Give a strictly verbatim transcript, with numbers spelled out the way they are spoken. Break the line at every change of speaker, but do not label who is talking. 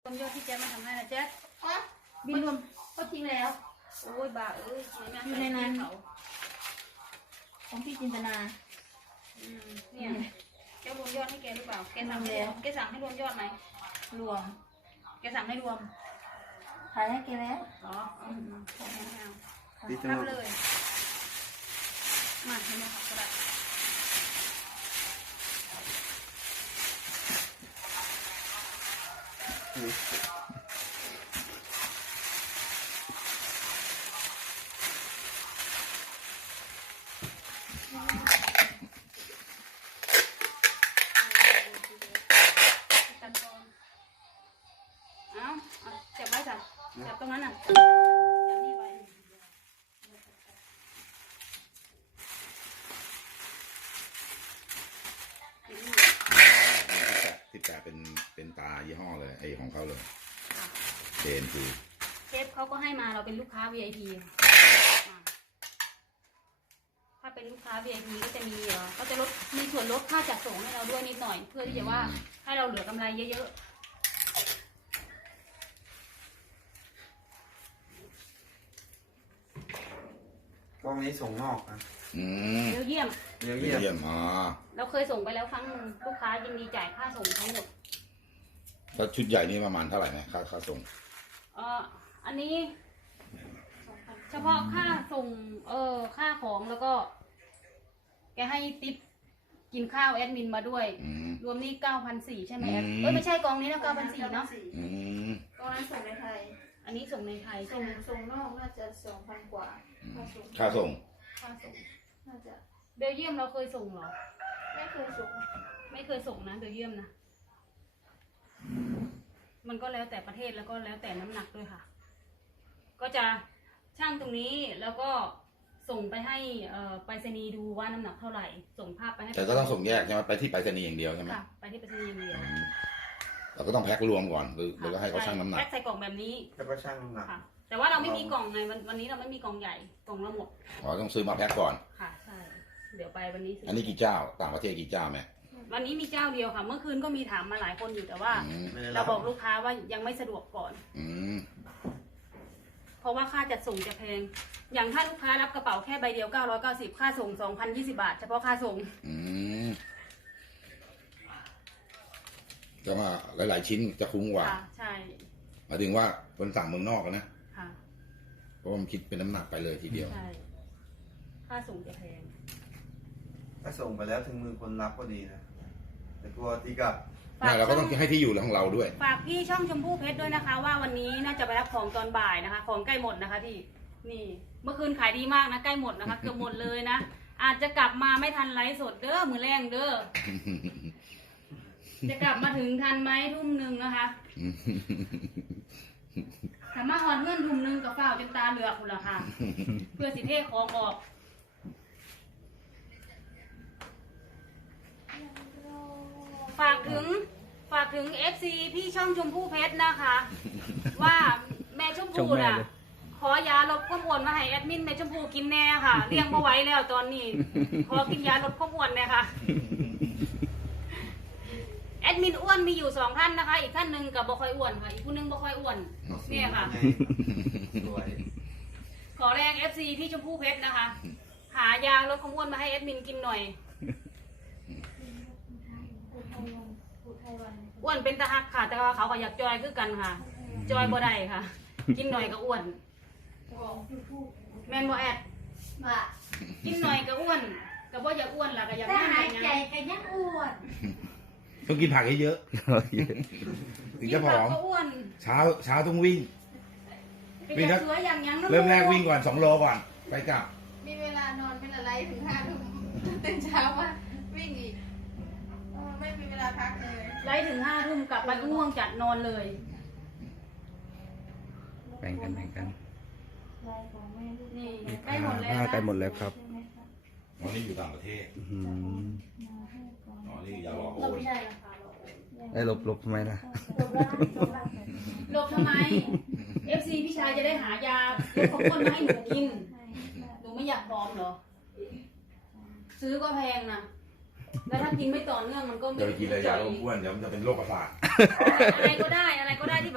รวมยอดที่แจ๊มาทำให้นะแจ๊
ฮะ
บินรวม
ก็ทิ้งแล้ว
โอ้ยบ้าเอ้ย
อยู่ในนั้น
เขา
ของพี่จินตนา
อืมเนี่ยแกรวมยอดให้แกหรือเปล่าแกสั่งให้แกสั่งให้รวมยอดไหม
รวม
แกสั่งให้รวม
ขายให้แกแล้ว
เหรออืมๆขอให้เอา
พี่จะ
ทำเลยมาให้แม่ขับก็ได้ตัดก่อนเอาเอาจับไว้จ้ะจับตรงนั้นน่ะจับนี่ไว้
ที่แปะเป็นเป็นตายี่ห้อเลยไอของเขาเลยเดนคือ
เชฟเขาก็ให้มาเราเป็นลูกค้า วี ไอ พี ถ้าเป็นลูกค้า วี ไอ พี ก็จะมีเอ่อก็จะลดมีส่วนลดค่าจัดส่งให้เราด้วยนิดหน่อย เพื่อที่จะว่าให้เราเหลือกำไรเยอะ
กล้องนี้ส่งนอกนะ
อืม
ๆเบลเยี่ยม
เยี่ยม
เยี่
เยี่ยม
ยมอ๋อ
เราเคยส่งไปแล้วครั้งหนึงลูกค้ายินดีจ่ายค่าส่งทั้งหมด
แล้วชุดใหญ่นี่ประมาณเท่าไหร่นะค่าค่าส่ง
เอ่ออันนี้ เฉพาะค่าส่งเออค่าของแล้วก็ แกให้ติปกินข้าวแอดมินมาด้วย
อืม
รวมนี่เก้าพันสี่ใช่ไหมแอด
อืม
เอ้ยไม่ใช่กองนี้นะเก้าพันสี่เนาะ
อืม
ตอนนั้นส่งในไทย
อันนี้ส่งในไทยใช่
ส่ง
ไหม
ส่งนอกน่าจะสองพันกว่าค่าส่ง
ค่าส่ง
ค่าส่ง
น่าจะ
เบลเยียมเราเคยส่งเหรอ
ไม่เคยส่ง
ไม่เคยส่งนะเบลเยียมนะ มันก็แล้วแต่ประเทศแล้วก็แล้วแต่น้ำหนักด้วยค่ะ ก็จะช่างตรงนี้แล้วก็ส่งไปให้เอ่อไปรษณีย์ดูว่าน้ำหนักเท่าไหร่ ส่งภาพไปให้
แต่ก็ต้องส่งแยกใช่ไหมไปที่ไปรษณีย์อย่างเดียวใช่ไหม
ค่ะ ไปที่ไปรษณีย์อย่างเดียว
อืมเราก็ต้องแพ็ครวมก่อนหรือแล้วก็ให้เขาชั่งน้ำหนัก
แพ็คใส่กล่องแบบนี้
แล้วก็ช่างน้ำหนัก
ค่ะ แต่ว่าเราไม่มีกล่องไงวันวันนี้เราไม่มีกล่องใหญ่กล่องเราหมด
อ๋อต้องซื้อมาแพ็คก่อน
ค่ะใช่เดี๋ยวไปวันนี้ซื้
อันนี้กี่เจ้าต่างประเทศกี่เจ้าแม่
วันนี้มีเจ้าเดียวค่ะ เมื่อคืนก็มีถามมาหลายคนอยู่แต่ว่า
อืม
ไม่ได้
เราบอกลูกค้าว่ายังไม่สะดวกก่อน
อืม
เพราะว่าค่าจัดส่งจะแพง อย่างถ้าลูกค้ารับกระเป๋าแค่ใบเดียวเก้าร้อยเก้าสิบค่าส่งสองพันยี่สิบบาทเฉพาะค่าส่ง
อืมแต่ว่าหลายๆชิ้นจะคุ้มกว่า
ค่ะใช่
หมายถึงว่าคนสั่งเมืองนอกอะนะ
ค่ะ
เพราะว่ามันคิดเป็นน้ำหนักไปเลยทีเดียว
ใช่ค่าส่งจะแพง
ถ้าส่งไปแล้วถึงมือคนรับก็ดีนะ แต่กลัวตีกลับ
ไม่เราก็ต้องให้ที่อยู่ของเราด้วย
ฝากพี่ช่องชมพู่เพชรด้วยนะคะ ว่าวันนี้น่าจะไปรับของตอนบ่ายนะคะ ของใกล้หมดนะคะพี่นี่ เมื่อคืนขายดีมากนะใกล้หมดนะคะเกือบหมดเลยนะอาจจะกลับมาไม่ทันไลฟ์สดเด้อมือแรงเด้อจะกลับมาถึงทันไหมทุ่มหนึ่งนะคะสามารถหอนเงื่อนทุ่มหนึ่งกับฝ้าวจนตาเหลือกคุณละค่ะ เพื่อสิเทของออกฝากถึงฝากถึง เอฟ ซี พี่ช่องชมพู่เพชรนะคะ ว่าแม่ชมพู่น่ะขอยาลดความอ้วนมาให้แอดมินแม่ชมพู่กินแน่ค่ะเลี้ยงมาไว้แล้วตอนนี้ ขอกินยาลดความอ้วนแน่ค่ะแอดมินอ้วนมีอยู่สองท่านนะคะ อีกท่านหนึ่งกับบ่ค่อยอ้วนค่ะอีกผู้หนึงบ่ค่อยอ้วนเนี่ยค่ะ
สวย
ขอแรง เอฟ ซี พี่ชมพู่เพชรนะคะ หายาลดความอ้วนมาให้แอดมินกินหน่อยอ้วนเป็นตาหักค่ะ แต่ว่าเขาก็อยากจอยคือกันค่ะ จอยบ่ได้ค่ะ กินหน่อยก็อ้วน แมนบ่แอด
ว่า
กินหน่อยก็อ้วนก็บ่อยากอ้วนล่ะก็อยาก
ถ้า
อ้วน
หาย
อย่าง
ใจ
เงี้ย
กันยังอ้วน
ต้องกินผักเยอะๆถึงจะผอม
ก็อ้วน
เช้าเช้าต้องวิ่ง
เป็นอยากสวยอย่างยัง
เริ่มแรกวิ่งก่อนสองโลก่อน ไปกลับ
มีเวลานอนเป็นอะไรถึงห้าทุ่มตื่นเช้ามาวิ่งอีกเออไม่มีเวลาพักเลย
ไล่ถึงห้าทุ่มกลับไปก็ง่วงจัดนอนเลย
แบ่งกันแบ่งกัน
นี่ใกล้หมดแล้ว
อ่า
นะ
ใกล้หมดแล้วครับ
อ๋อนี่อยู่ต่างประเทศ
อืม
อ๋อนี่อย่ารอโอ
เรา
น
ไม่ได้ราคาหรอก
ไอ้หลบหลบทำไมล่ะ
หลบทำไม เอฟ ซี พี่ชายจะได้หายาลดความอ้วนมาให้หนูกิน หนูไม่อยากพร้อมเหรอ ซื้อก็แพงนะ แล้วถ้ากินไม่ต่อเนื่องมันก็ไม่
จะไปกินอะไรยาลดอ้วนเดี๋ยวมันจะเป็นโรคประสาท
อะไรก็ได้อะไรก็ได้ที่